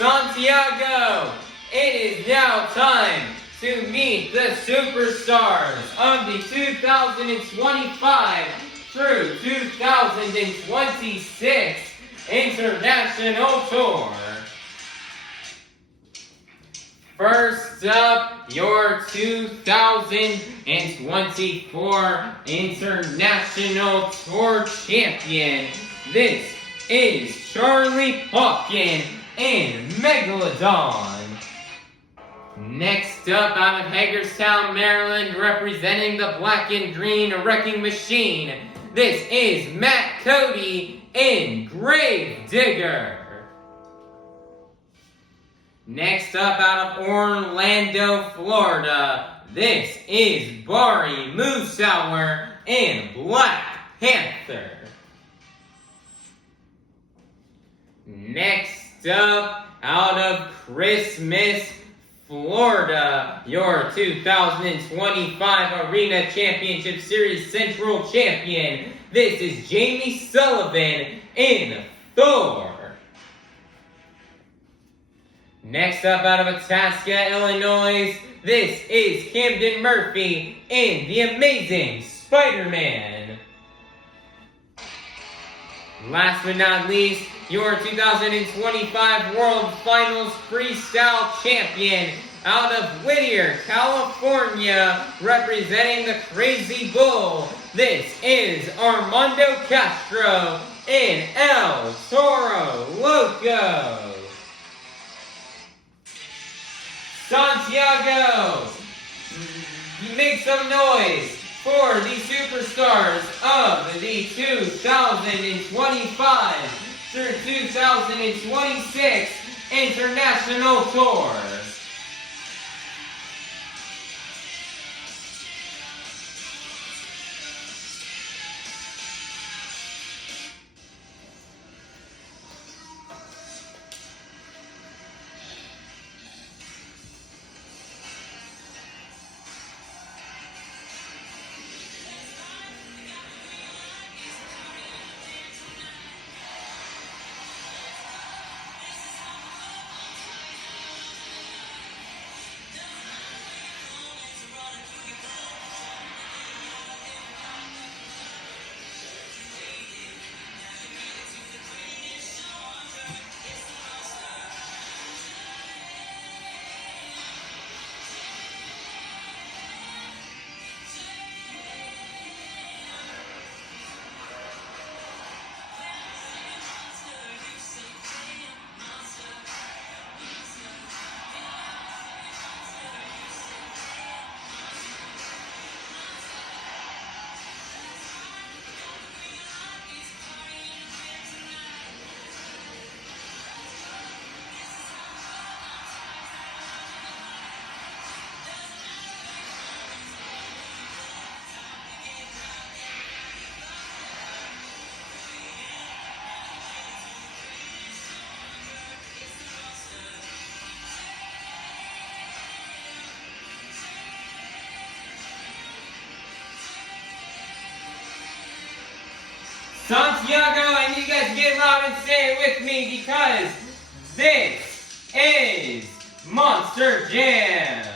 Santiago, it is now time to meet the superstars of the 2025 through 2026 International Tour. First up, your 2024 International Tour champion. This is Charlie Pauken and Megalodon. Next up, out of Hagerstown, Maryland, representing the black and green wrecking machine, this is Matt Cody and Gravedigger. Next up, out of Orlando, Florida, this is Bari, Musawwir, and Black Panther. Next up, out of Christmas, Florida, your 2025 Arena Championship Series Central Champion. This is Jamie Sullivan in Thor. Next up, out of Itasca, Illinois, this is Camden Murphy in The Amazing Spider-Man. Last but not least, your 2025 World Finals Freestyle Champion, out of Whittier, California, representing the Crazy Bull. This is Armando Castro in El Toro Loco. Santiago, make some noise for the superstars of the 2025 through 2026 International Tour. Santiago, I need you guys to get loud and say it with me because this is Monster Jam.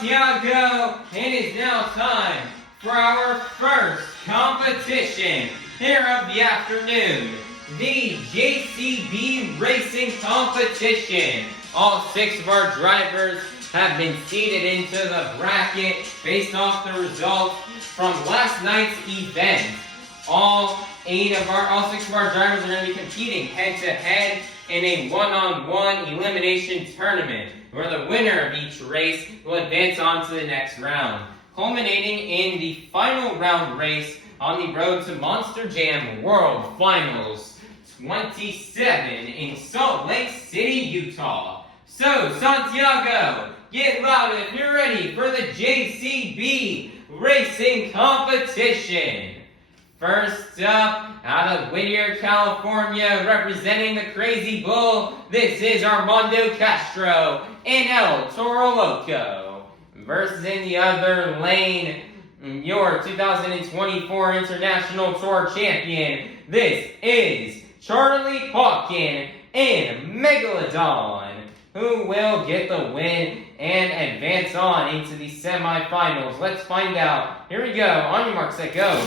Santiago. It is now time for our first competition here of the afternoon, the JCB Racing Competition. All 6 of our drivers have been seated into the bracket based off the results from last night's event. All 6 of our drivers are going to be competing head-to-head in a one-on-one elimination tournament, where the winner of each race will advance on to the next round, culminating in the final round race on the road to Monster Jam World Finals 27 in Salt Lake City, Utah. So, Santiago, get loud if you're ready for the JCB Racing Competition. First up, out of Whittier, California, representing the Crazy Bull, this is Armando Castro in El Toro Loco. Versus in the other lane, your 2024 International Tour Champion, this is Charlie Pauken in Megalodon, who will get the win and advance on into the semifinals. Let's find out. Here we go. On your mark, set, go.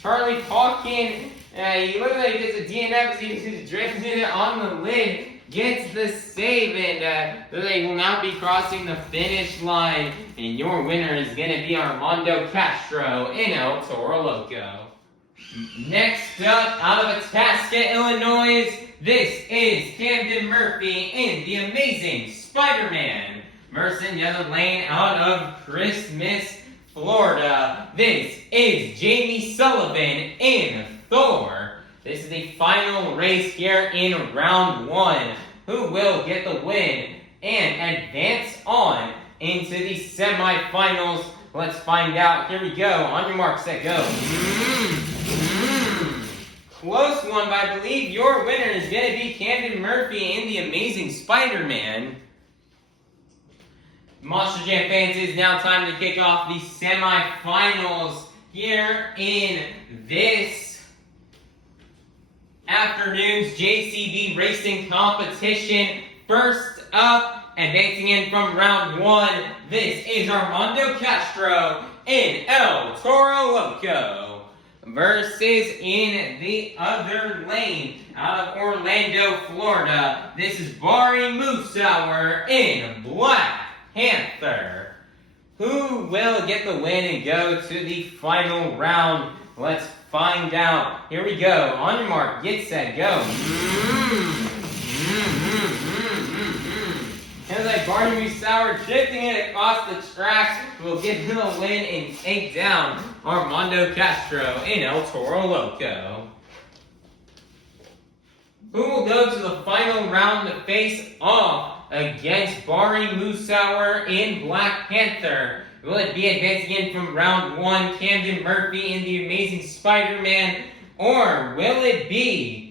Charlie Pauken, he looks like it's a DNF. He's drifting it on the lid. Gets the save, and they will now be crossing the finish line. And your winner is going to be Armando Castro in El Toro Loco. Next up, out of Itasca, Illinois, this is Camden Murphy in The Amazing Spider-Man. Versus in the other lane, out of Christmas, Florida, this is Jamie Sullivan in Thor. This is the final race here in round 1. Who will get the win and advance on into the semifinals? Let's find out. Here we go. On your mark, set, go. Close one, but I believe your winner is going to be Camden Murphy in The Amazing Spider-Man. Monster Jam fans, it is now time to kick off the semifinals here in this afternoon's JCB Racing Competition. First up, advancing in from round 1, this is Armando Castro in El Toro Loco. Versus in the other lane, out of Orlando, Florida, this is Bari Musawwir in Black Panther. Who will get the win and go to the final round? Let's find out. Here we go. On your mark, get set, go. It's like Bari Musawwir drifting it across the tracks will get the win and take down Armando Castro in El Toro Loco. Who will go to the final round to face off against Bari Musawwir in Black Panther? Will it be advancing in from round 1, Camden Murphy in The Amazing Spider-Man? Or will it be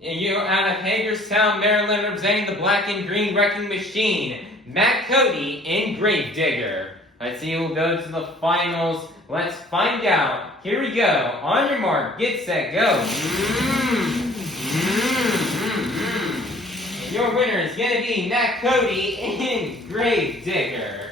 out of Hagerstown, Maryland, representing the Black and Green Wrecking Machine, Matt Cody in Gravedigger? Let's see who will go to the finals. Let's find out. Here we go. On your mark, get set, go. And your winner is going to be Matt Cody in Gravedigger.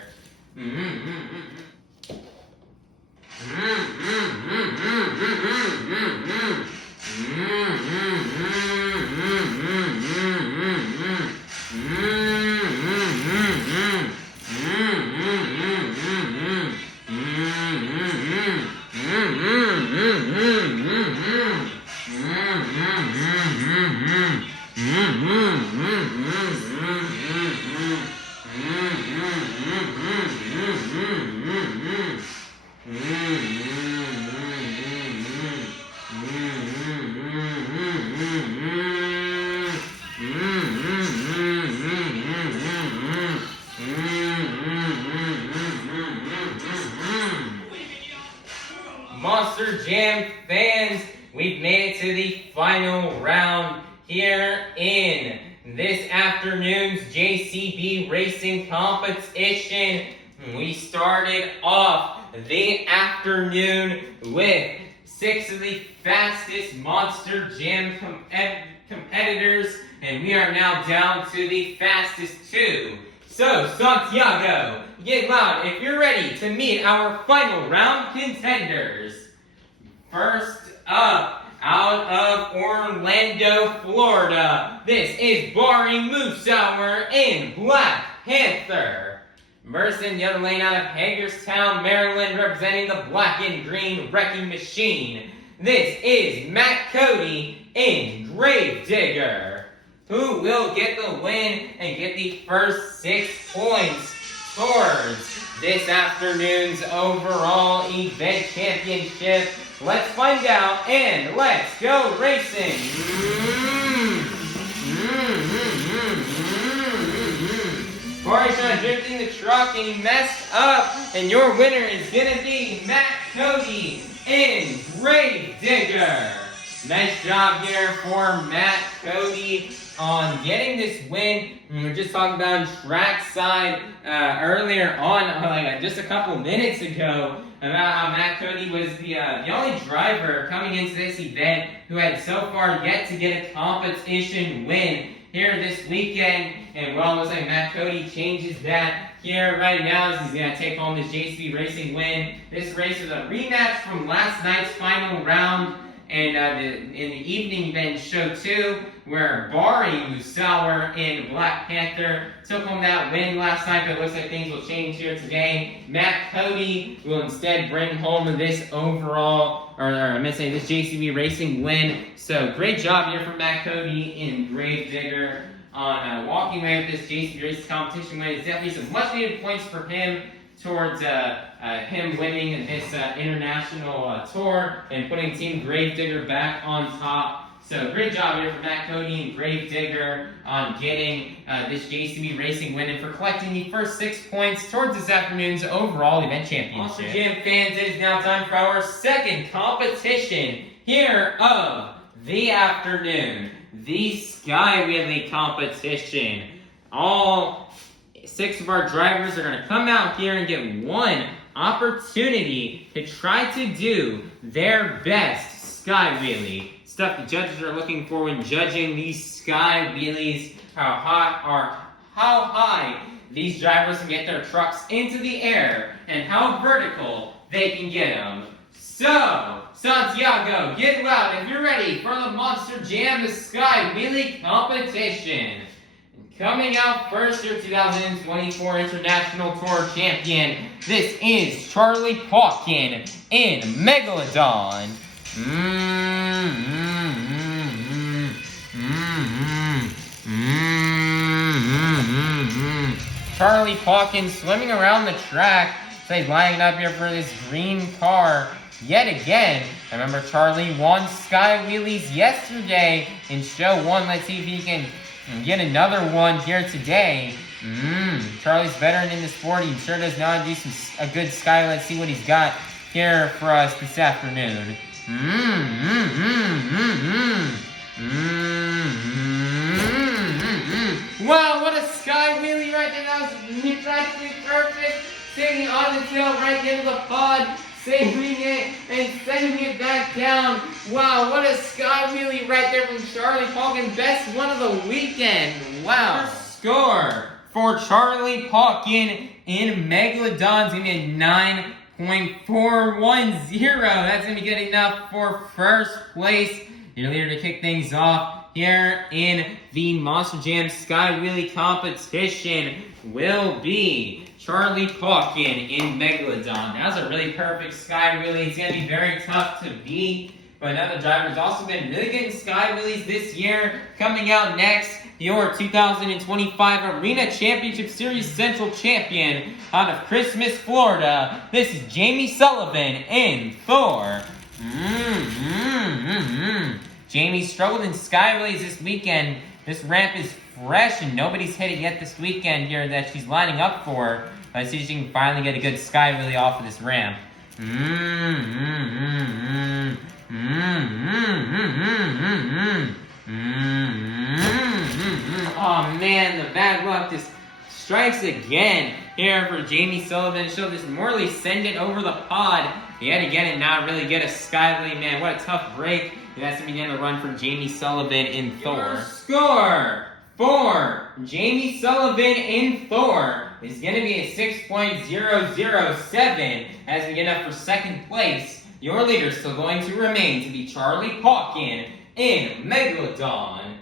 Monster Jam fans, we've made it to the final round here in this afternoon's JCB Racing Competition. We started off the afternoon with 6 of the fastest Monster Jam competitors and we are now down to the fastest 2. So, Santiago, get loud if you're ready to meet our final round contenders. First up, out of Orlando, Florida, this is Bari Musawwir in Black Panther. Versus the other lane out of Hagerstown, Maryland, representing the black and green Wrecking Machine. This is Cody in Gravedigger. Who will get the win and get the first 6 points towards this afternoon's overall event championship? Let's find out and let's go racing. Bari's trying to drifting the truck and he messed up, and your winner is gonna be Cody in Gravedigger. Nice job here for Cody on getting this win. We were just talking about trackside earlier on, just a couple minutes ago, about how Cody was the only driver coming into this event who had so far yet to get a competition win here this weekend. And well, it looks like Cody changes that here right now as he's going to take home this JCB Racing win. This race is a rematch from last night's final round and in the evening event show 2, where Bari Musawwir in Black Panther took home that win last night, but it looks like things will change here today. Cody will instead bring home this overall, this JCB Racing win. So great job here from Cody in Gravedigger on walking away with this JCB Racing competition win. It's definitely some much needed points for him towards him winning this international tour and putting Team Gravedigger back on top. So great job here for Cody and Gravedigger on getting this JCB Racing win and for collecting the first 6 points towards this afternoon's overall event championship. Also, Jam fans, it is now time for our second competition here of the afternoon, the Sky Wheelie competition. All 6 of our drivers are going to come out here and get one opportunity to try to do their best Sky Wheelie. Stuff the judges are looking for when judging these Sky Wheelies, how high these drivers can get their trucks into the air and how vertical they can get them. So, Santiago, get loud if you're ready for the Monster Jam, the Sky Wheelie competition. Coming out first, your 2024 International Tour champion, this is Charlie Pauken in Megalodon. Charlie Pauken swimming around the track. So he's lining up here for this green car yet again. I remember Charlie won Sky Wheelies yesterday in show 1. Let's see if he can get another one here today. Charlie's veteran in the sport. He sure does know how to do a good Sky. Let's see what he's got here for us this afternoon. Wow, what a Sky Wheelie right there. That was practically perfect. Sitting on the tail right into the pod, saving it and sending it back down. Wow, what a Sky Wheelie right there from Charlie Pauken. Best one of the weekend. Wow. Score for Charlie Pauken in Megalodon's going to be a 9.410. That's going to be good enough for first place. Your leader to kick things off here in the Monster Jam Sky Wheelie competition will be Charlie Pauken in Megalodon. That was a really perfect Sky Wheelie. It's going to be very tough to beat, but another driver's also been really good in Sky Wheelies this year. Coming out next, your 2025 Arena Championship Series Central Champion out of Christmas, Florida. This is Jamie Sullivan in Thor. Jamie struggled in Sky Wheelies this weekend. This ramp is fresh and nobody's hit it yet this weekend here that she's lining up for. Let's see if she can finally get a good Sky Wheelie off of this ramp. Oh man, the bad luck just strikes again here for Jamie Sullivan. She'll just morally send it over the pod yet again and not really get a skyway. Man, what a tough break. That's going to begin the run from Jamie Sullivan in Thor. Score for Jamie Sullivan in Thor is going to be a 6.007 as we get up for second place. Your leader is still going to remain to be Charlie Pauken in Megalodon.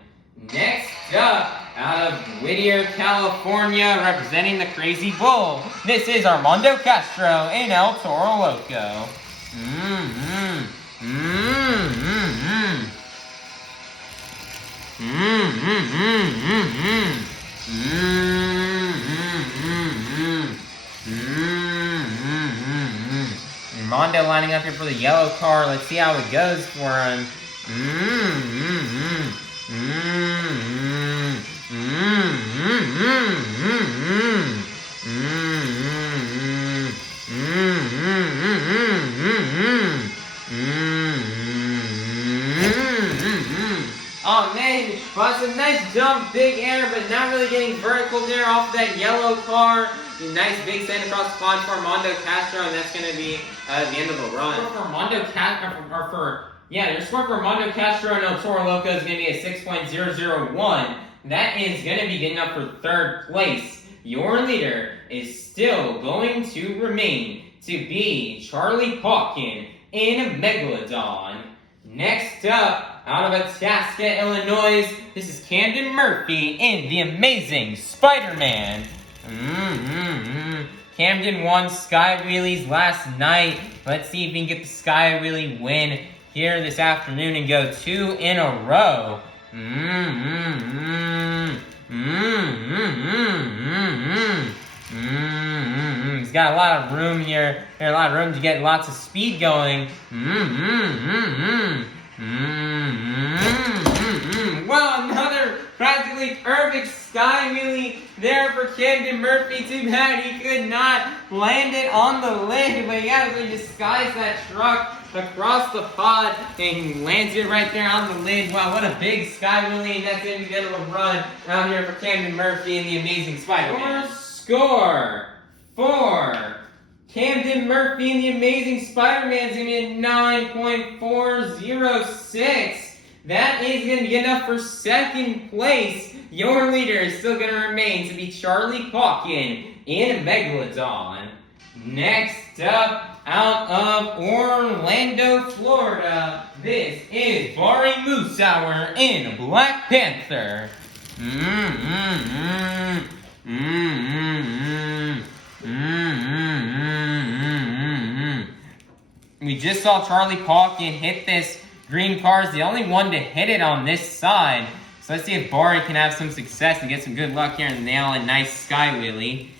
Next up, out of Whittier, California, representing the Crazy Bull, this is Armando Castro in El Toro Loco. Armando lining up here for the yellow car. Let's see how it goes for him. Oh man, well, it's a nice jump, big air, but not really getting vertical there off that yellow car. A nice big send across the pod for Armando Castro, and that's going to be the end of the run. For Armando Castro, their score for Armando Castro and El Toro Loco is going to be a 6.001. That is going to be getting up for third place. Your leader is still going to remain to be Charlie Pauken in Megalodon. Next up, out of Itasca, Illinois, this is Camden Murphy in The Amazing Spider-Man. Camden won Sky Wheelies last night. Let's see if he can get the Sky Wheelie win here this afternoon and go 2 in a row. He's got a lot of room here. A lot of room to get lots of speed going. Well, another practically perfect Sky Wheelie there for Camden Murphy. Too bad he could not land it on the lid, but he actually just skies that truck across the pod and he lands it right there on the lid. Wow, what a big Sky Wheelie, and that's going to be good of a run out here for Camden Murphy and the Amazing Spider-Man. Score for Camden Murphy and the Amazing Spider-Man is going to be a 9.406. That is going to be good enough for second place. Your leader is still going to remain to be Charlie Pauken in Megalodon. Next up, out of Orlando, Florida, this is Bari Musawwir in Black Panther. We just saw Charlie Pauken hit this green car. Is the only one to hit it on this side. So let's see if Bari can have some success and get some good luck here and nail a nice Sky Wheelie.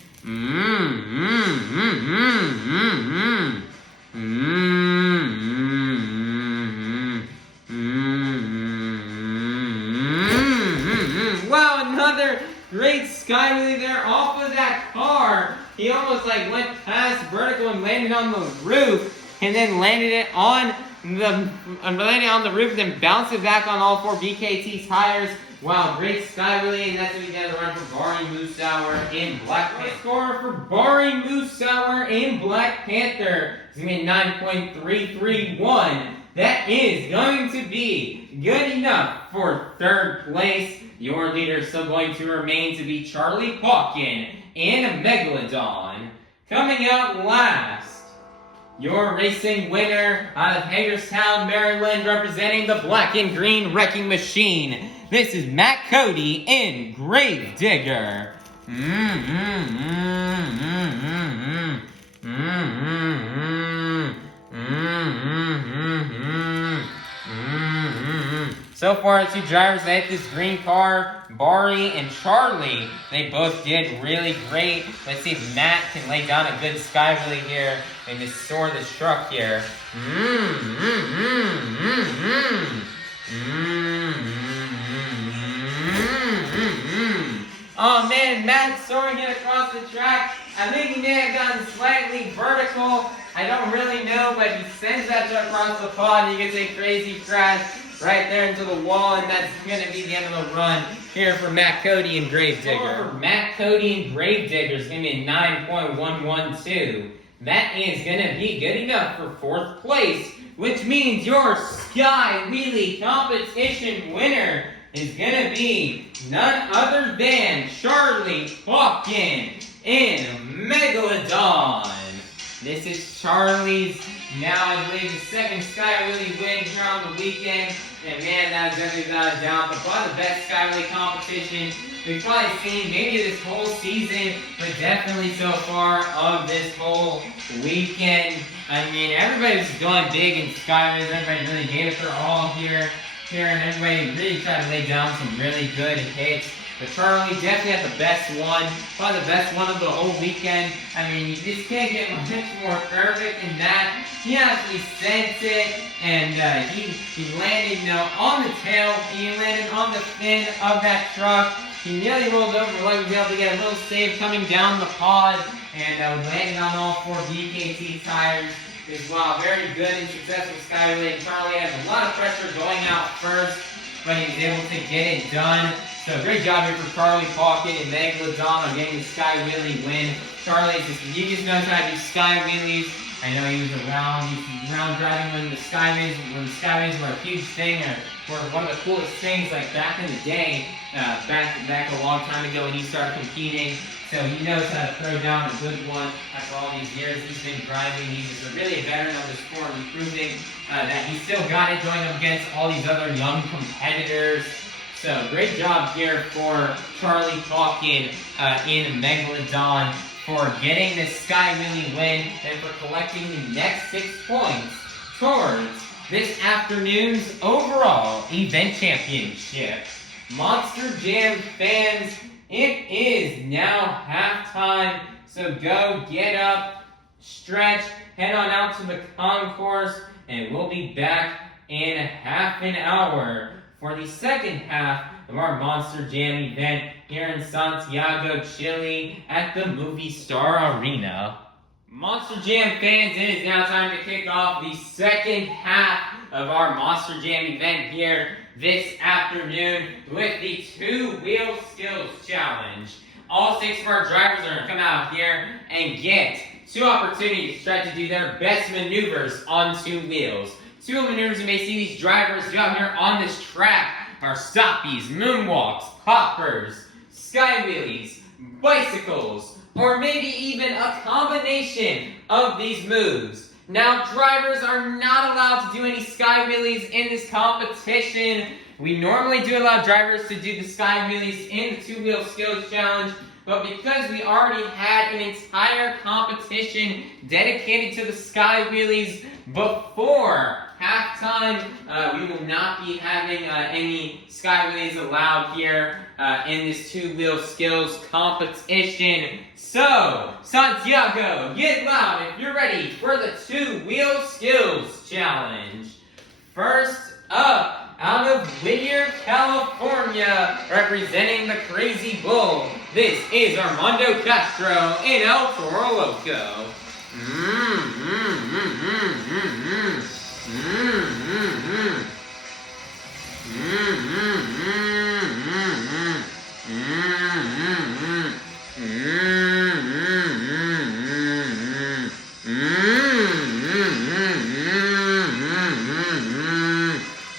Wow, another great Sky Wheelie there off of that car. He almost went past vertical and landed on the roof, and then landed on the roof, then bounced it back on all 4 BKT tires. Wow, great Sky Wheelie, and that's what we got to run for Bari Musawwir in Black Panther. Score for Bari Musawwir in Black Panther is going to be 9.331. That is going to be good enough for third place. Your leader is still going to remain to be Charlie Pauken in Megalodon. Coming out last, your racing winner out of Hagerstown, Maryland, representing the black and green wrecking machine. This is Matt Cody in Gravedigger. So far, the 2 drivers that hit this green car, Bari and Charlie, they both did really great. Let's see if Matt can lay down a good Sky Wheelie here and just soar this truck here. Oh man, Matt's soaring it across the track. I think he may have gotten slightly vertical. I don't really know, but he sends that truck across the pod and he gets a crazy crash. right there into the wall, and that's going to be the end of the run here for Matt Cody and Gravedigger. Matt Cody and Gravedigger is going to be a 9.112. That is going to be good enough for 4th place, which means your Sky Wheelie Competition winner is going to be none other than Charlie Pauken in Megalodon. This is Charlie's, now I believe, the 2nd Sky Wheelie win here on the weekend. And man, that is definitely without a doubt the probably the best Sky Wheelie competition we've probably seen maybe this whole season, but definitely so far of this whole weekend. I mean, everybody was going big in Sky Wheelies. Everybody really gave it their all here, and everybody really tried to lay down some really good hits. But Charlie definitely had the best one, probably the best one of the whole weekend. I mean, you just can't get much more perfect than that. He actually sent it, and he landed, on the tail. He landed on the fin of that truck. He nearly rolled over, but was able to get a little save coming down the pod, and landed on all 4 DKT tires as well. Very good and successful Sky Wheelie. Charlie has a lot of pressure going out first, but he was able to get it done. So great job here for Charlie Pauken and Megalodon on getting the Sky Wheelie win. Charlie just knows how to do Sky Wheelies. I know he was around driving when the Sky Wheelies were a huge thing, or were one of the coolest things, like back in the day, back a long time ago when he started competing. So he knows how to throw down a good one after all these years he's been driving. He's just really a veteran of the sport, and proving that he still got it going up against all these other young competitors. So great job here for Charlie Pauken in Megalodon for getting this Sky Wheelie win and for collecting the next 6 points towards this afternoon's overall event championship. Monster Jam fans, it is now halftime, so go get up, stretch, head on out to the concourse, and we'll be back in half an hour for the 2nd half of our Monster Jam event here in Santiago, Chile at the Movistar Arena. Monster Jam fans, it is now time to kick off the 2nd half of our Monster Jam event here this afternoon with the 2-wheel skills challenge. All 6 of our drivers are going to come out here and get 2 opportunities to try to do their best maneuvers on 2 wheels. 2 maneuvers you may see these drivers do out here on this track are stoppies, moonwalks, hoppers, sky wheelies, bicycles, or maybe even a combination of these moves. Now, drivers are not allowed to do any sky wheelies in this competition. We normally do allow drivers to do the sky wheelies in the 2-wheel skills challenge, but because we already had an entire competition dedicated to the sky wheelies before halftime, we will not be having any sky wheelies allowed here in this 2-wheel skills competition. So, Santiago, get loud if you're ready for the 2-wheel skills challenge. First up, out of Whittier, California, representing the Crazy Bull, this is Armando Castro in El Toro Loco.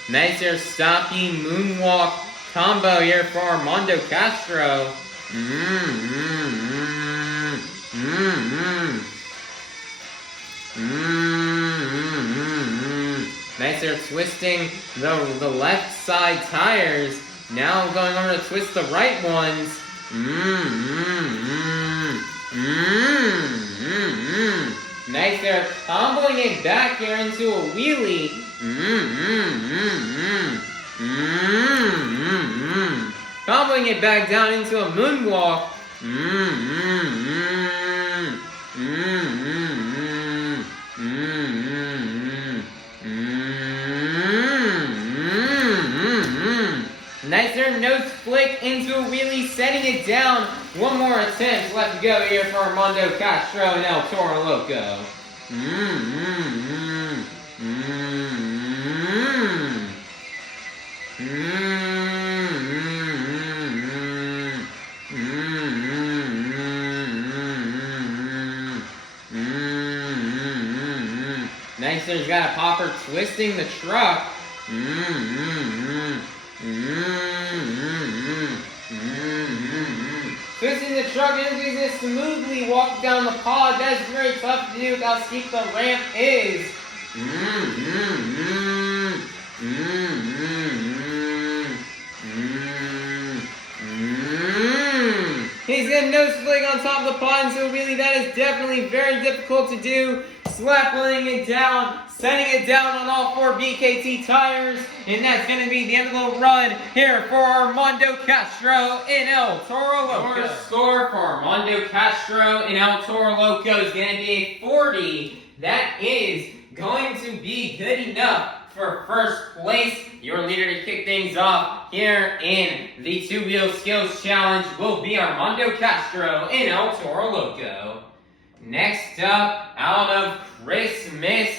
Nice air stopping moonwalk combo here for Armando Castro. Nice air twisting the left side tires. Now going over to twist the right ones. Nice air comboing it back here into a wheelie. Comboing it back down into a moonwalk. Nice there nose flick into a wheelie, setting it down. One more attempt left to go here for Armando Castro and El Toro Loco. Nice, there's got a popper twisting the truck. Twisting the truck and doing this smoothly, walk down the pod. That is very tough to do with how steep the ramp is. He's getting nose flick on top of the pod, and so really that is definitely very difficult to do. Slap-laying it down, setting it down on all 4 BKT tires, and that's going to be the end of the run here for Armando Castro in El Toro Loco. Your score for Armando Castro in El Toro Loco is going to be a 40. That is going to be good enough for first place. Your leader to kick things off here in the 2-wheel skills challenge will be Armando Castro in El Toro Loco. Next up, out of Christmas,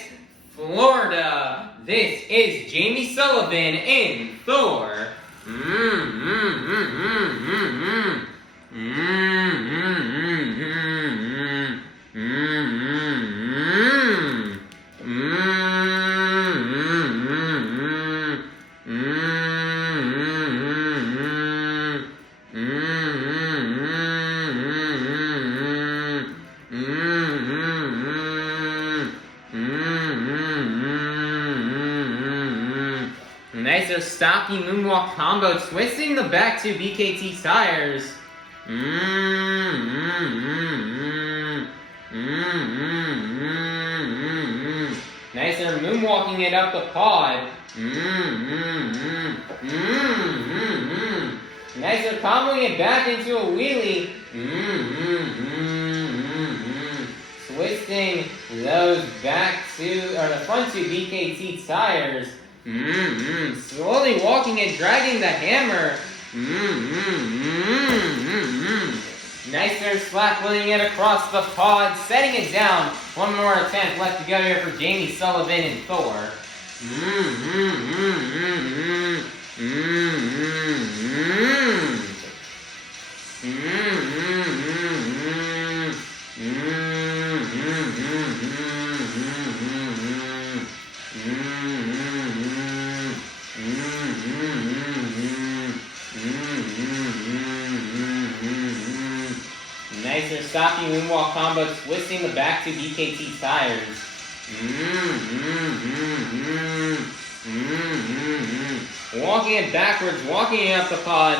Florida, this is Jamie Sullivan in Thor. Nice, a stocky moonwalk combo, twisting the back 2 BKT tires. Nice, they're moonwalking it up the pod. Nice, they're comboing it back into a wheelie. Twisting those back 2, or the front 2 BKT tires. Slowly walking it, dragging the hammer. Nice, they're slap-laying it across the pod, setting it down. One more attempt left to go here for Jamie Sullivan and Thor. Nice, their stocky moonwalk combo, twisting the back 2 BKT tires. Walking it backwards, walking it up the pod.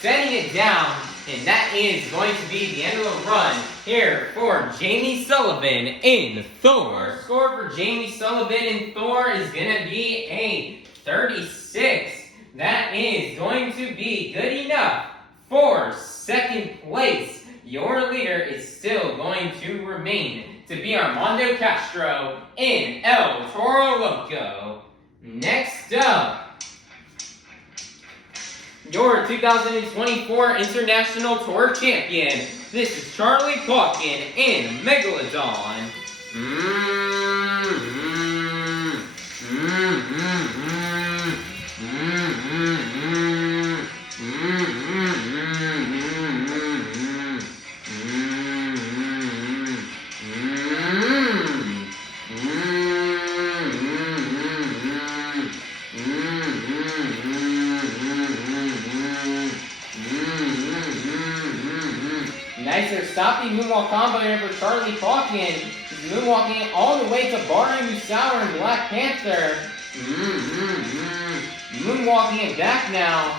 Setting it down, and that is going to be the end of the run here for Jamie Sullivan in Thor. The score for Jamie Sullivan in Thor is going to be a 36. That is going to be good enough for second place. Your leader is still going to remain to be Armando Castro in El Toro Loco. Next up, your 2024 International Tour Champion. This is Charlie Pauken in Megalodon. Nice, they're stopping moonwalk combo here for Charlie Pauken. He's moonwalking all the way to Bari, Musawwir, and Black Panther. Moonwalking it back now.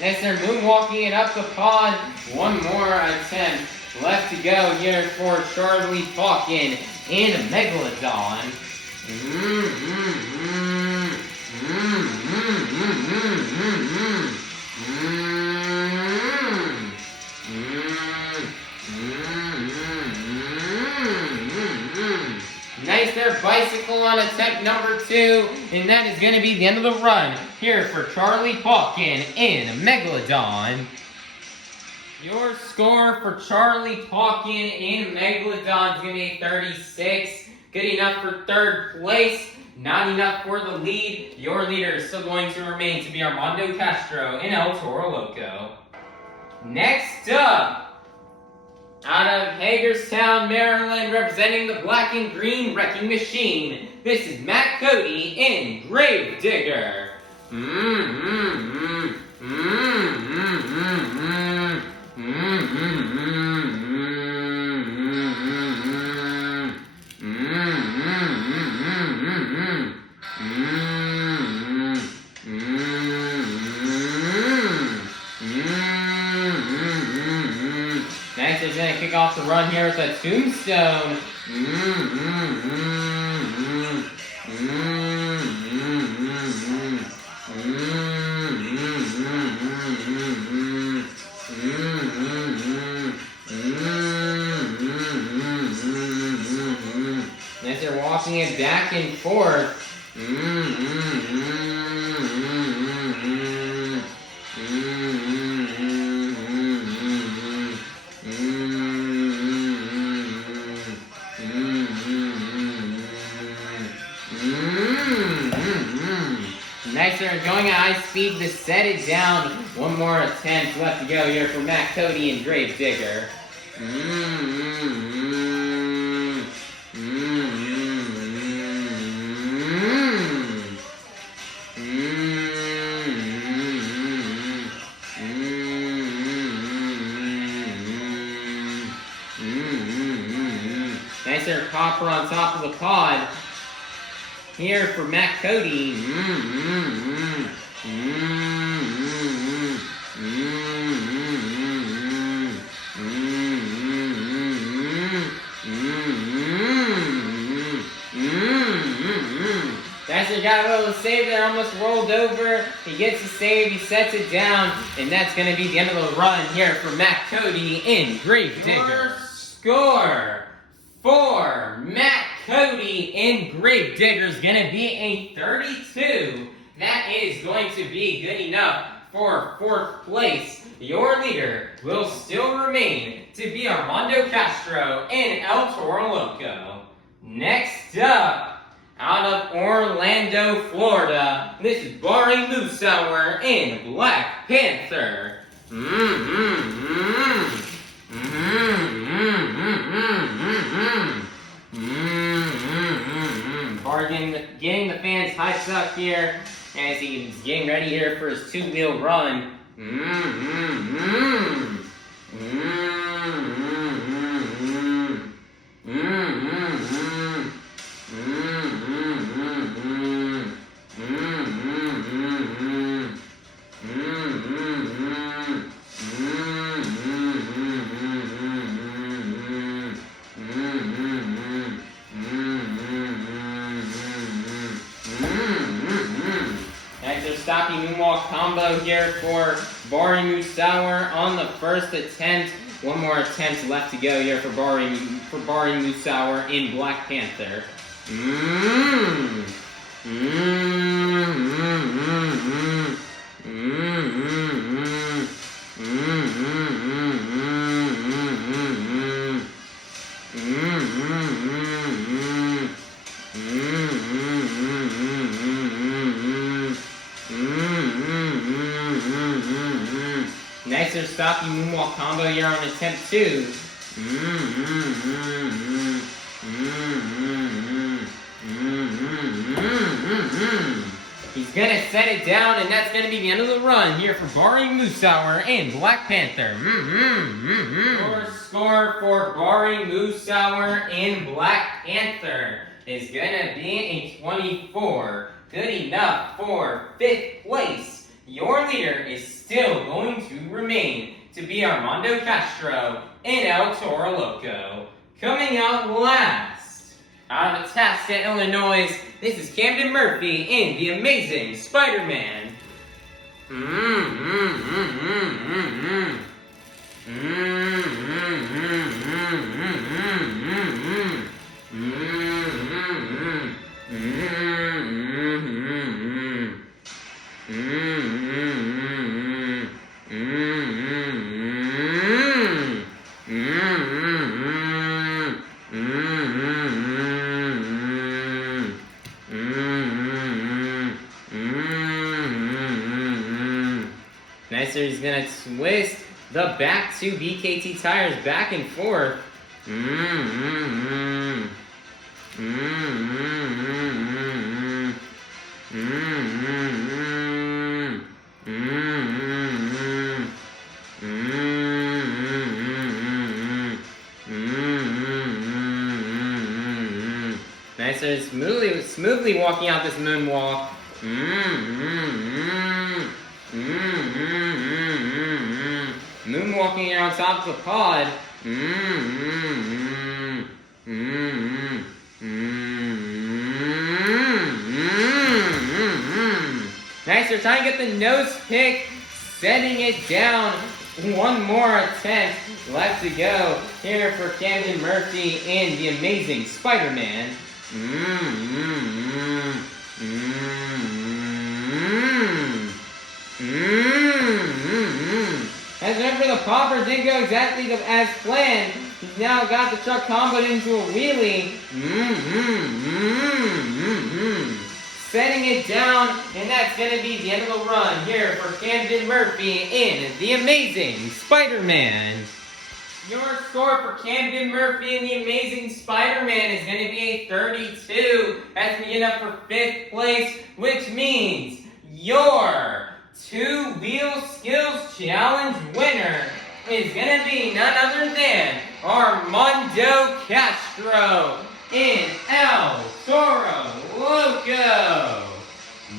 Nice, they're moonwalking it up the pod. One more attempt left to go here for Charlie Pauken in Megalodon. Nice there, bicycle on attempt number 2, and that is going to be the end of the run here for Charlie Pauken in Megalodon. Your score for Charlie, Pauken, and Megalodon is going to be 36. Good enough for third place. Not enough for the lead. Your leader is still going to remain to be Armando Castro and El Toro Loco. Next up, out of Hagerstown, Maryland, representing the black and green wrecking machine, this is Matt Cody in Grave Digger. Next is going to kick off the run here with a tombstone. Next they're walking it back and forth. Next, they're going at high speed to set it down. One more attempt left to go here for Matt Cody and Grave Digger. Nice there, Copper on top of the pod. Here for Matt Cody. Dasher got a little save there, almost rolled over. He gets the save, he sets it down, and that's going to be the end of the run here for Matt Cody in Grave Digger. Score for Matt Cody in Grave Digger is going to be a 32. That is going to be good enough for fourth place. Your leader will still remain to be Armando Castro and El Toro Loco. Next up, out of Orlando, Florida, this is Bari Musawwir and Black Panther. Bari getting the fans hyped up here as he's getting ready here for his two-wheel run. Stopping moonwalk combo here for Bari Musawwir on the first attempt. One more attempt left to go here for Bari Musawwir in Black Panther. Nice or stopping moonwalk combo here on attempt 2. He's gonna set it down, and that's gonna be the end of the run here for Bari Musawwir and Black Panther. Score for Bari Musawwir and Black Panther is gonna be a 24. Good enough for 5th place. Your leader is still going to remain to be Armando Castro and El Toro Loco. Coming out last, out of Itasca, Illinois, this is Camden Murphy in The Amazing Spider-Man. Nicer, he's gonna twist the back two BKT tires back and forth. Nicer, smoothly walking out this moonwalk. Moonwalking here on top of the pod. Nicer, trying to get the nose pick, setting it down. One more attempt left to go here for Camden Murphy and the amazing Spider-Man. As remember, the popper didn't go exactly as planned. He's now got the truck comboed into a wheelie. Setting it down, and that's going to be the end of the run here for Camden Murphy in the amazing Spider-Man. Your score for Camden Murphy and the amazing Spider-Man is going to be a 32 as we get up for 5th place, which means your two-wheel skills challenge winner is going to be none other than Armando Castro in El Toro Loco.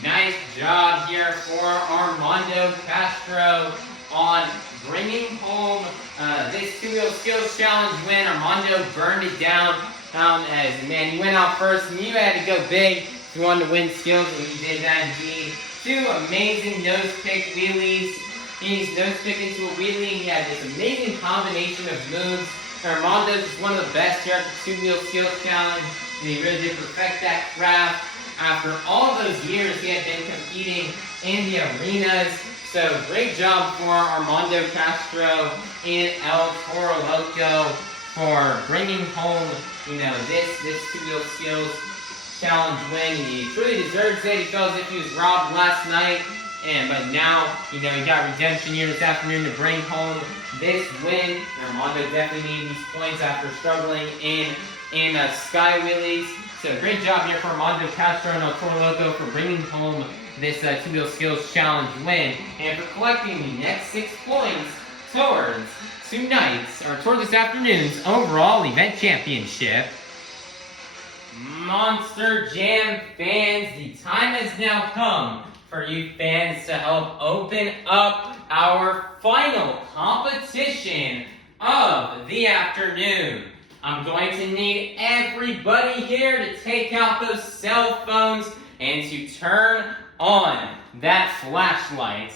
Nice job here for Armando Castro on bringing home this two-wheel skills challenge win. Armando burned it down as, man, you went out first and you had to go big if you wanted to win skills, and you did that indeed. Two amazing nose pick wheelies. He's nose picked into a wheelie. He had this amazing combination of moves. Armando's is one of the best here at the two-wheel skills challenge, and he really did perfect that craft. After all those years he had been competing in the arenas. So great job for Armando Castro in El Toro Loco for bringing home, this two-wheel skills challenge win. He truly deserves it. He felt as if he was robbed last night, but now, he got redemption here this afternoon to bring home this win. Armando definitely needed these points after struggling in Sky Wheelies. So great job here for Armando Castro and El Toro Loco for bringing home this two-wheel skills challenge win, and for collecting the next 6 points towards towards this afternoon's overall event championship. Monster Jam fans, the time has now come for you fans to help open up our final competition of the afternoon. I'm going to need everybody here to take out those cell phones and to turn on that flashlight.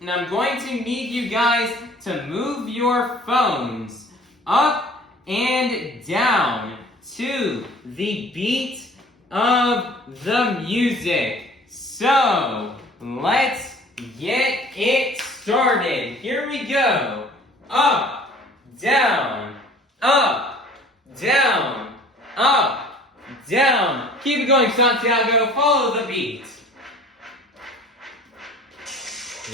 And I'm going to need you guys to move your phones up and down to the beat of the music. So, let's get it started. Here we go. Up, down, up, down, up, down. Keep it going, Santiago. Follow the beat.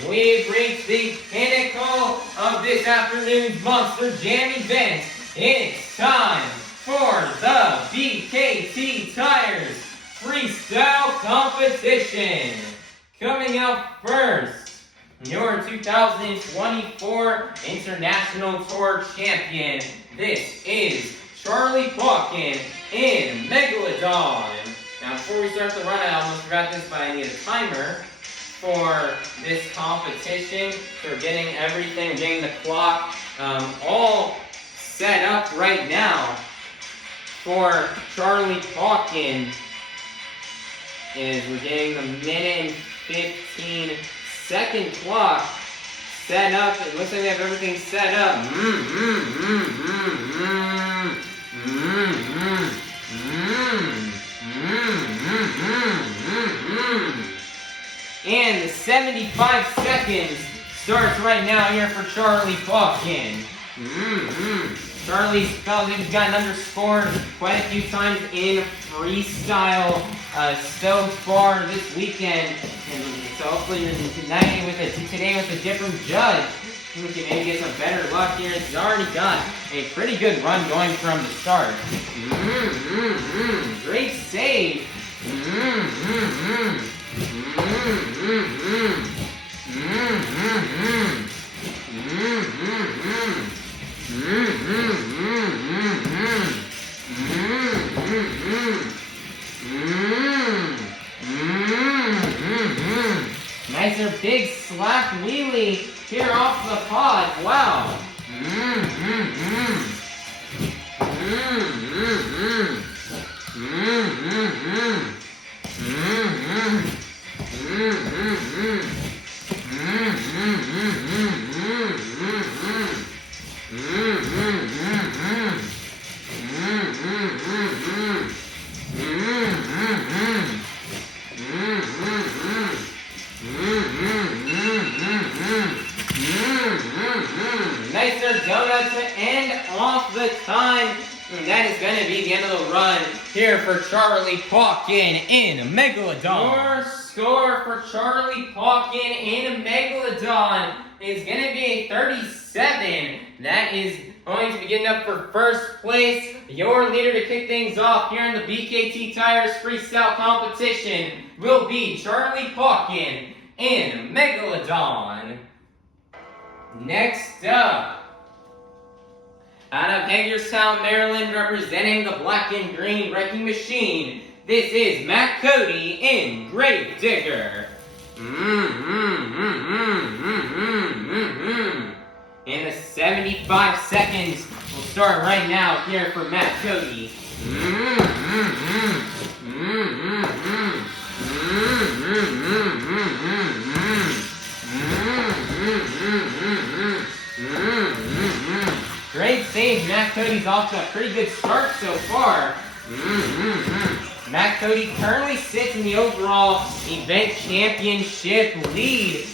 We've reached the pinnacle of this afternoon's Monster Jam event. It's time for the BKT Tires Freestyle Competition. Coming out first, your 2024 International Tour Champion. This is Charlie Pauken in Megalodon. Now, before we start the run, I almost forgot this, but I need a timer for this competition. So we're getting everything, getting the clock all set up right now for Charlie Pauken. We're getting the minute and 15-second clock set up. It looks like we have everything set up. And the 75 seconds starts right now here for Charlie Pauken. Charlie's felt he's gotten underscored quite a few times in freestyle so far this weekend. And so hopefully today with a different judge, we can maybe get some better luck here. He's already got a pretty good run going from the start. Great save. Nicer big slap wheelie here off the pod. Wow. Nicer donut to end off the time. And that is going to be the end of the run here for Charlie Pauken in Megalodon. Your score for Charlie Pauken in Megalodon is going to be a 37. That is going to be good enough for first place. Your leader to kick things off here in the BKT Tires Freestyle Competition will be Charlie Pauken in Megalodon. Next up, out of Hagerstown, Maryland, representing the black and green wrecking machine, this is Matt Cody in Grave Digger. And the 75 seconds will start right now here for Matt Cody. Great save. Matt Cody's off to a pretty good start so far. Matt Cody currently sits in the overall event championship lead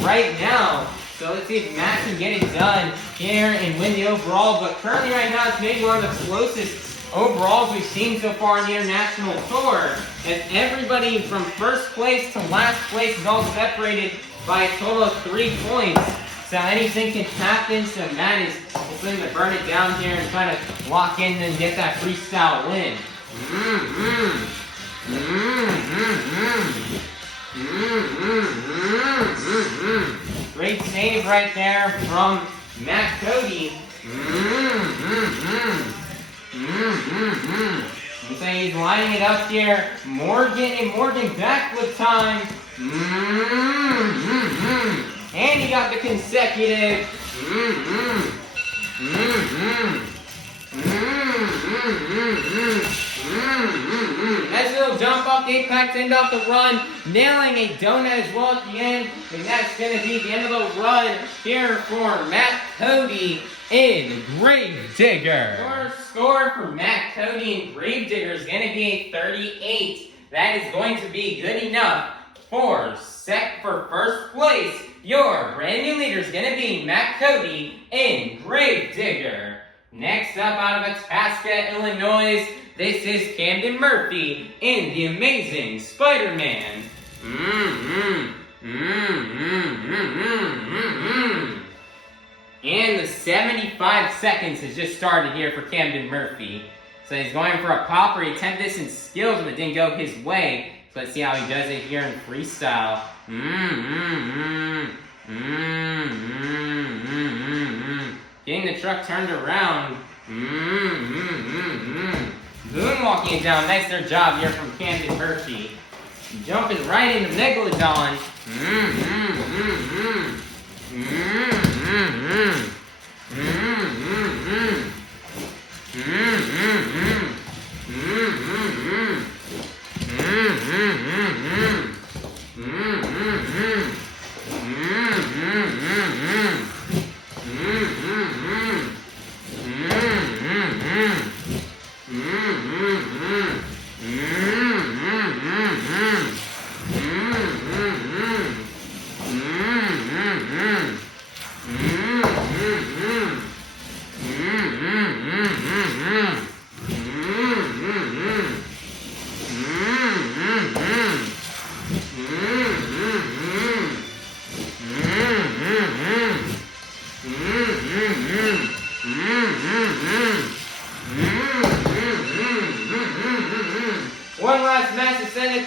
right now. So let's see if Matt can get it done here and win the overall. But currently right now it's maybe one of the closest overalls we've seen so far in the International Tour. As everybody from first place to last place is all separated by a total of 3 points. So anything can happen, so Matt is looking to burn it down here and try to lock in and get that freestyle win. Great save right there from Matt Cody. So he's lining it up here. Morgan backflip time. And he got the consecutive. Nice little jump off the apex, end off the run, nailing a donut as well at the end. And that's going to be the end of the run here for Matt Cody in Grave Digger. Your score for Matt Cody in Grave Digger is going to be a 38. That is going to be good enough for first place. Your brand new leader is going to be Matt Cody in Grave Digger. Next up out of Itasca, Illinois, this is Camden Murphy in The Amazing Spider-Man. And the 75 seconds has just started here for Camden Murphy. So he's going for a popper. He attempted this in skills, but it didn't go his way. So let's see how he does it here in freestyle. Getting the truck turned around. Moonwalking it down. Nice job here from Camden Murphy. Jumping right into Megalodon.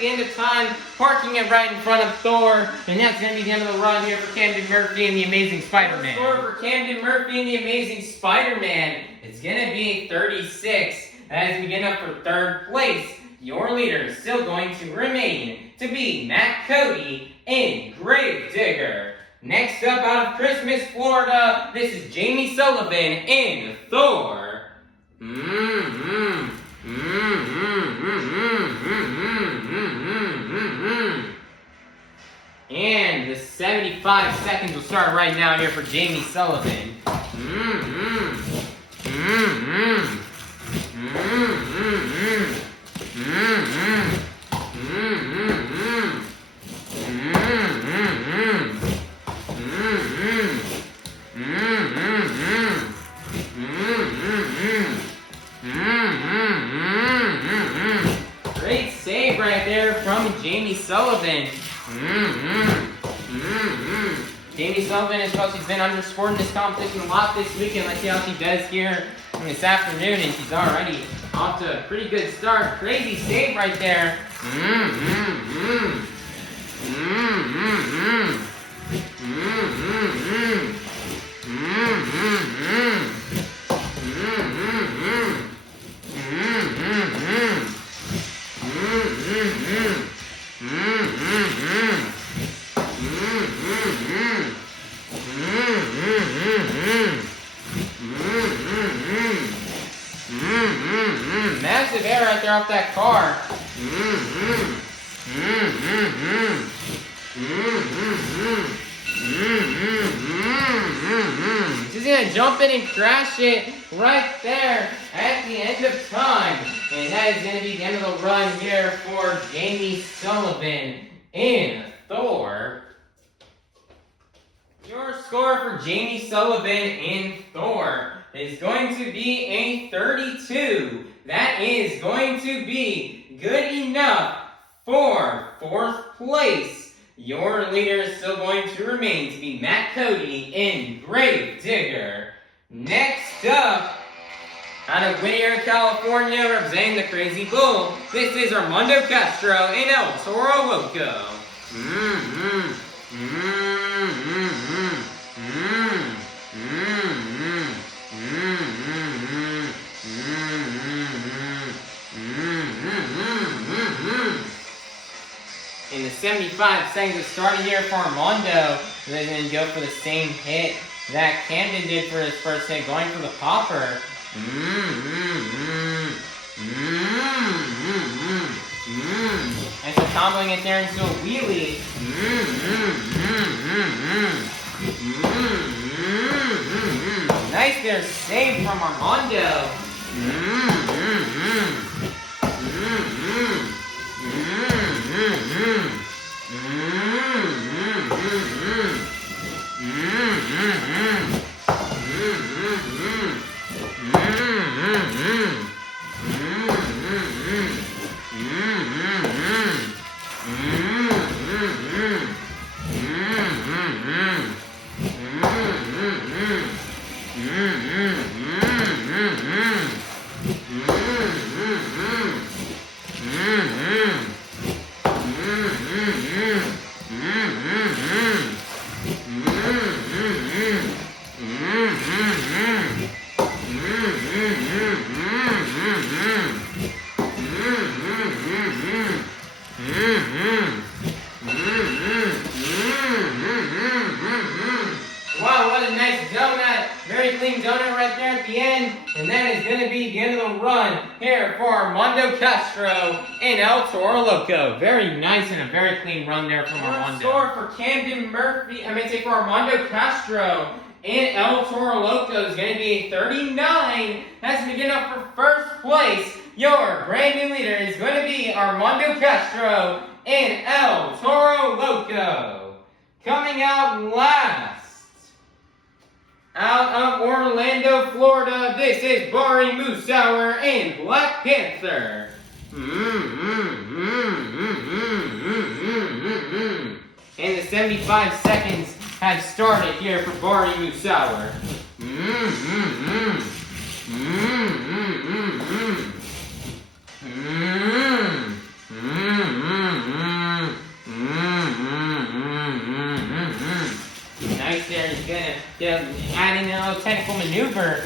end of time, parking it right in front of Thor, and that's going to be the end of the run here for Camden Murphy and the Amazing Spider-Man. The score for Camden Murphy and the Amazing Spider-Man is going to be 36. As we get up for third place, your leader is still going to remain to be Matt Cody in Gravedigger. Next up out of Christmas, Florida, this is Jamie Sullivan in Thor. And the 75 seconds will start right now here for Jamie Sullivan. Great save right there from Jamie Sullivan. Jamie Sullivan has supposed to been underscored in this competition a lot this weekend. Let's see how she does here this afternoon, and she's already off to a pretty good start. Crazy save right there. Massive air right there off that car. She's gonna jump in and crash it right there at the end of time. And that is gonna be the end of the run here for Jamie Sullivan in Thor. Your score for Jamie Sullivan in Thor is going to be a 32. That is going to be good enough for fourth place. Your leader is still going to remain to be Matt Cody in Gravedigger. Next up, out of Whittier, California, representing the Crazy Bull, this is Armando Castro in El Toro Loco. In the 75 seconds of starting here for Armando, they're going to go for the same hit that Camden did for his first hit, going for the popper. And so comboing it there into a wheelie. Nice there save from Armando. Wow, what a nice donut. Very clean donut right there at the end. And that is going to be the end of the run here for Armando Castro in El Toro Loco. Very nice and a very clean run there from Armando. Score for Camden Murphy, for Armando Castro in El Toro Loco is going to be a 39. As we get up for first place, your brand new leader is going to be Armando Castro in El Toro Loco. Coming out last, out of Orlando, Florida, this is Bari Musawwir and Black Panther. And the 75 seconds have started here for Bari Musawwir. Nice there. He's gonna add in a little technical maneuver.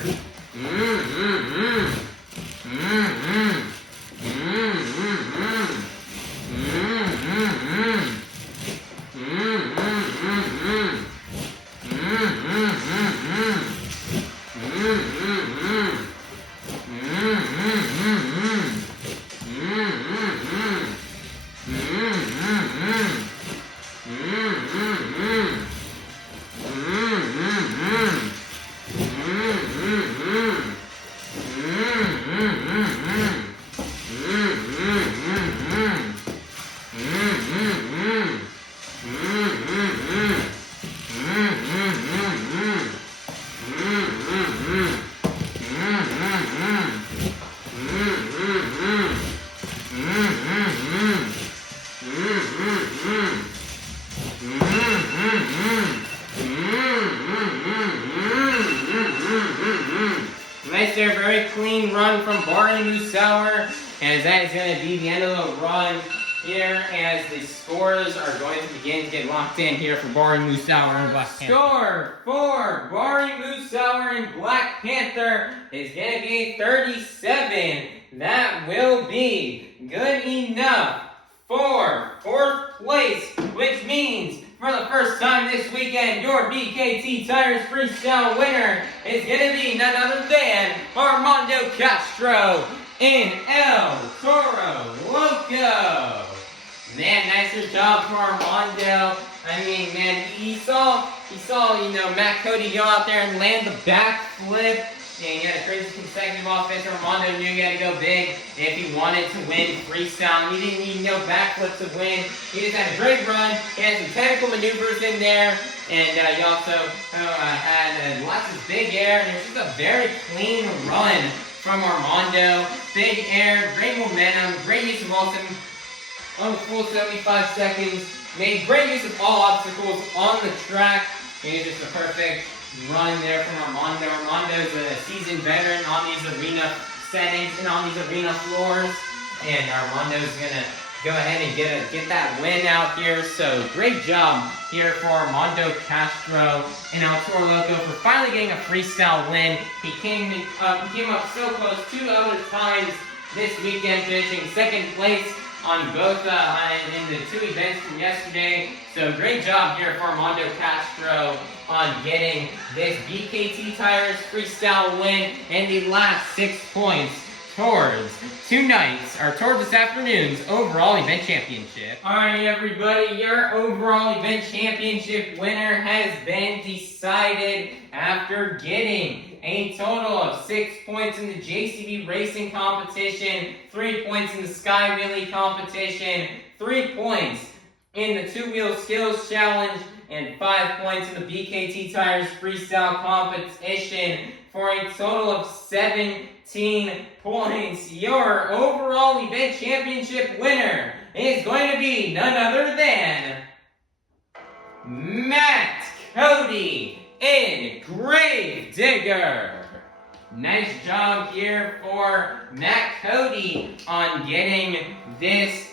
Nice there, very clean run from Bari Musawwir, as that is going to be the end of the run here, as the scores are going to begin to get locked in here for Bari Musawwir and Black Panther. Score for Bari Musawwir and Black Panther is going to be 37. That will be good enough for 4th place, which means for the first time this weekend, your BKT Tires Freestyle winner is going to be none other than Armando Castro in El Toro Loco. Man, nicer job for Armando. I mean, man, he saw, Matt Cody go out there and land the backflip. And he had a crazy consecutive offense. Armando knew he had to go big if he wanted to win freestyle. He didn't need no backflip to win. He just had a great run. He had some technical maneuvers in there. And he also had lots of big air. And it was just a very clean run from Armando. Big air, great momentum, great use of ultimate on the full 75 seconds. Made great use of all obstacles on the track. It was just a perfect run there from Armando. Armando's a seasoned veteran on these arena settings and on these arena floors. And Armando's gonna go ahead and get that win out here. So great job here for Armando Castro and El Toro Loco for finally getting a freestyle win. He came up so close 2 other times this weekend, finishing 2nd place on both in the 2 events from yesterday. So great job here for Armando Castro on getting this BKT Tires freestyle win and the last 6 points towards this afternoon's overall event championship. Alright everybody, your overall event championship winner has been decided after getting a total of 6 points in the JCB Racing Competition, 3 points in the Sky Wheelie Competition, 3 points in the 2-Wheel Skills Challenge, and 5 points in the BKT Tires Freestyle Competition for a total of 17 points. Your overall event championship winner is going to be none other than Matt Cody in Grave Digger. Nice job here for Matt Cody on getting this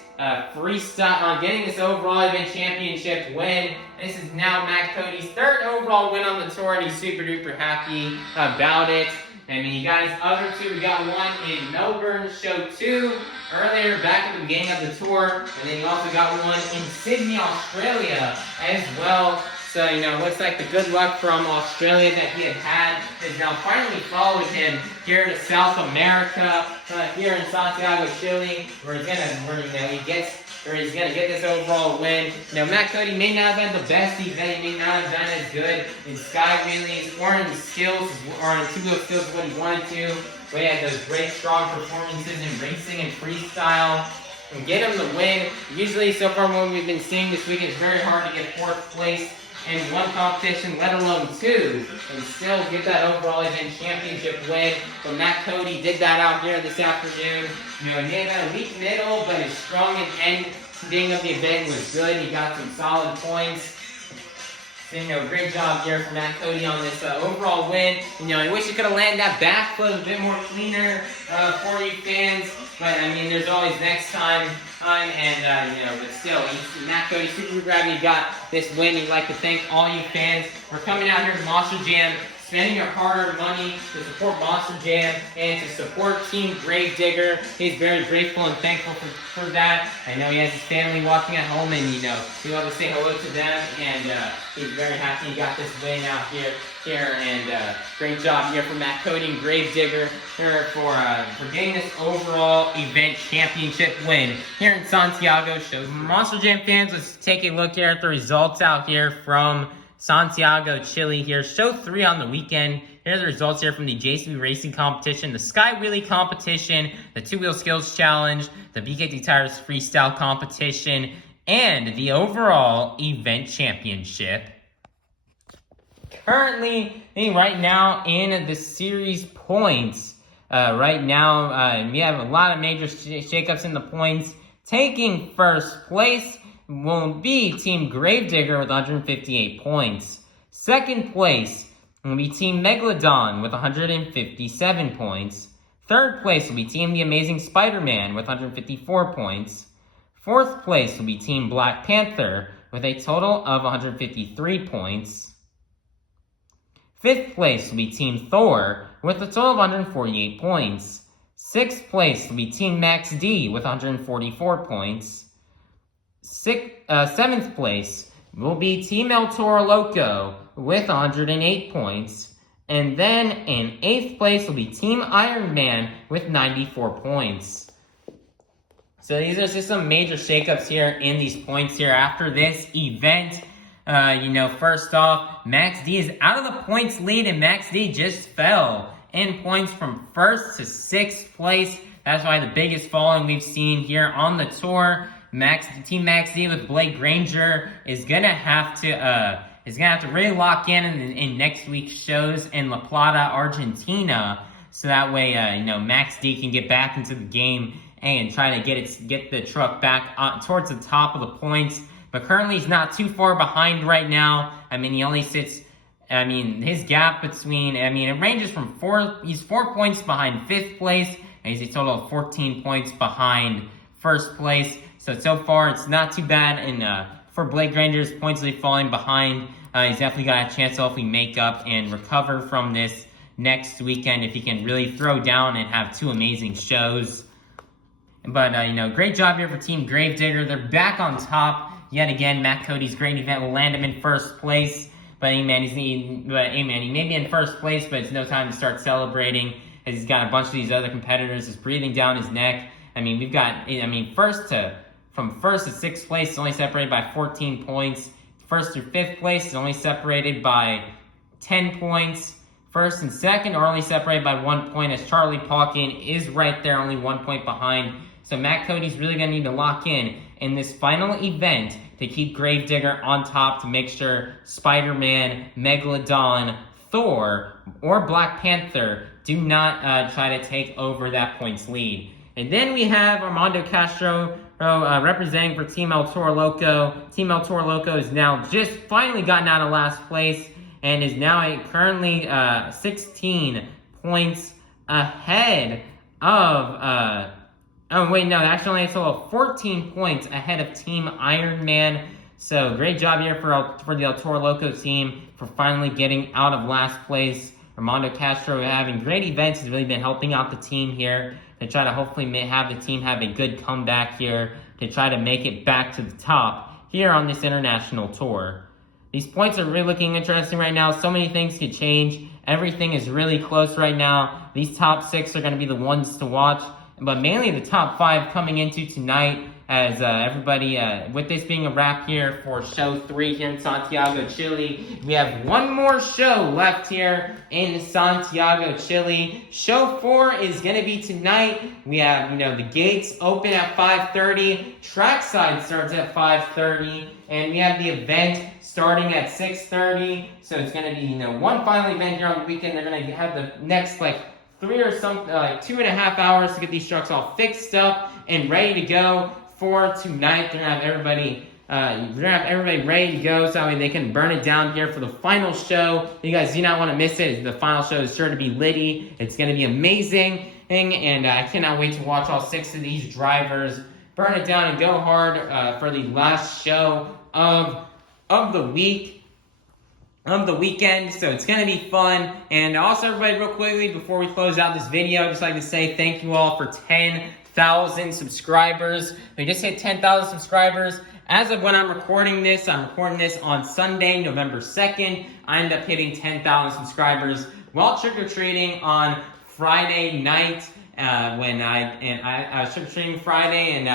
getting this overall event championship win. This is now Matt Cody's 3rd overall win on the tour, and he's super duper happy about it. I mean, he got his other 2. We got one in Melbourne, show 2, earlier back at the beginning of the tour, and then he also got one in Sydney, Australia as well. So, looks like the good luck from Australia that he had has now finally followed him here to South America, here in Santiago, Chile, where he's gonna get this overall win. Matt Cody may not have had the best event, he may not have done as good in Sky Wheelies or in the skills, or in 2-wheel skills what he wanted to, but he had those great strong performances in racing and freestyle. And get him the win. Usually, so far, what we've been seeing this week, it's very hard to get 4th place in one competition, let alone 2, and still get that overall event championship win. But Matt Cody did that out here this afternoon. He had a weak middle, but his strong and ending of the event was good. He got some solid points. So, great job here for Matt Cody on this overall win. I wish he could have landed that backflip a bit more cleaner for you fans. But I mean, there's always next time. But still, Matt Cody, super glad you got this win. We'd like to thank all you fans for coming out here to Monster Jam, spending your hard-earned money to support Monster Jam and to support Team Gravedigger. He's very grateful and thankful for that. I know he has his family watching at home, and we want to say hello to them. And he's very happy he got this win out here. And great job here for Matt Cody and Gravedigger for getting this overall event championship win here in Santiago. So Monster Jam fans, let's take a look here at the results out here from Santiago, Chile here. Show 3 on the weekend. Here are the results here from the JCB Racing Competition, the Sky Wheelie Competition, the 2-Wheel Skills Challenge, the BKT Tires Freestyle Competition, and the overall event championship. Currently, right now in the series points, we have a lot of major shakeups in the points. Taking first place will be Team Gravedigger with 158 points. Second place will be Team Megalodon with 157 points. Third place will be Team The Amazing Spider-Man with 154 points. Fourth place will be Team Black Panther with a total of 153 points. Fifth place will be Team Thor with a total of 148 points. Sixth place will be Team Max D with 144 points. Seventh place will be Team El Toro Loco with 108 points. And then in 8th place will be Team Iron Man with 94 points. So these are just some major shakeups here in these points here after this event. First off, Max D is out of the points lead, and Max D just fell in points from 1st to 6th place. That's why the biggest falling we've seen here on the tour. Team Max D with Blake Granger is gonna have to really lock in next week's shows in La Plata, Argentina, so that way Max D can get back into the game and try to get the truck back towards the top of the points. But currently he's not too far behind right now. He only sits, his gap between, it ranges from he's 4 points behind 5th place, and he's a total of 14 points behind 1st place. So far it's not too bad, and for Blake Granger's points lead falling behind, he's definitely got a chance to hopefully make up and recover from this next weekend if he can really throw down and have 2 amazing shows. But, great job here for Team Gravedigger. They're back on top. Yet again, Matt Cody's great event will land him in 1st place. But he may be in 1st place, but it's no time to start celebrating, as he's got a bunch of these other competitors just breathing down his neck. We've got, from 1st to 6th place is only separated by 14 points. 1st through 5th place is only separated by 10 points. 1st and 2nd are only separated by 1 point, as Charlie Pauken is right there, only 1 point behind. So Matt Cody's really going to need to lock in this final event to keep Gravedigger on top, to make sure Spider-Man, Megalodon, Thor, or Black Panther do not try to take over that points lead. And then we have Armando Castro representing for Team El Toro Loco. Team El Toro Loco is now just finally gotten out of last place and is now currently 16 points ahead of... actually only a total of 14 points ahead of Team Iron Man. So great job here for the El Toro Loco team for finally getting out of last place. Armando Castro having great events has really been helping out the team here to try to hopefully have the team have a good comeback here to try to make it back to the top here on this international tour. These points are really looking interesting right now. So many things could change. Everything is really close right now. These top 6 are going to be the ones to watch, but mainly the top 5 coming into tonight, as everybody, with this being a wrap here for show 3 here in Santiago, Chile. We have one more show left here in Santiago, Chile. Show 4 is going to be tonight. We have, the gates open at 5:30. Trackside starts at 5:30. And we have the event starting at 6:30. So it's going to be, one final event here on the weekend. They're going to have the next, 3 or something, 2.5 hours to get these trucks all fixed up and ready to go for tonight. They're going to have everybody we're gonna have everybody ready to go, so that way they can burn it down here for the final show. You guys do not want to miss it. The final show is sure to be litty. It's gonna be amazing, and I cannot wait to watch all 6 of these drivers burn it down and go hard for the last show of the week. Of the weekend, so it's gonna be fun. And also, everybody, real quickly before we close out this video, I'd just like to say thank you all for 10,000 subscribers. We just hit 10,000 subscribers. As of when I'm recording this on Sunday, November 2nd. I ended up hitting 10,000 subscribers while trick-or-treating on Friday night. When I was trick-or-treating Friday, and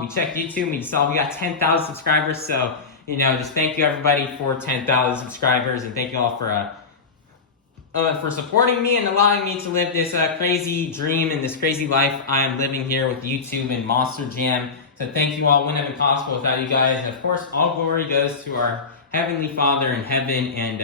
we checked YouTube, we saw we got 10,000 subscribers. So, you know, just thank you everybody for 10,000 subscribers, and thank you all for supporting me and allowing me to live this crazy dream and this crazy life I am living here with YouTube and Monster Jam. So thank you all. Wouldn't have been possible without you guys. And of course, all glory goes to our Heavenly Father in heaven, and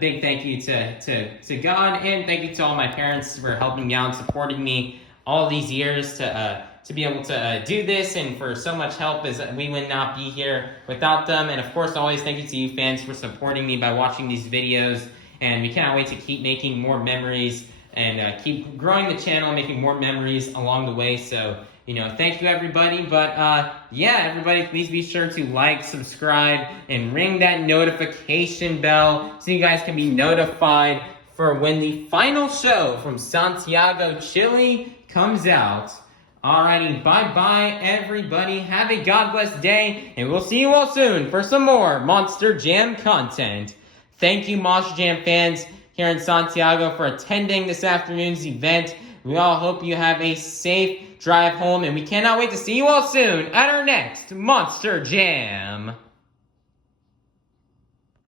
big thank you to God, and thank you to all my parents for helping me out and supporting me all these years to be able to do this, and for so much help, as we would not be here without them. And of course, always thank you to you fans for supporting me by watching these videos, and we cannot wait to keep making more memories and keep growing the channel and making more memories along the way. So, you know, thank you everybody. But yeah, everybody, please be sure to like, subscribe, and ring that notification bell so you guys can be notified for when the final show from Santiago, Chile comes out. Alrighty, bye-bye, everybody. Have a God-blessed day, and we'll see you all soon for some more Monster Jam content. Thank you, Monster Jam fans here in Santiago, for attending this afternoon's event. We all hope you have a safe drive home, and we cannot wait to see you all soon at our next Monster Jam.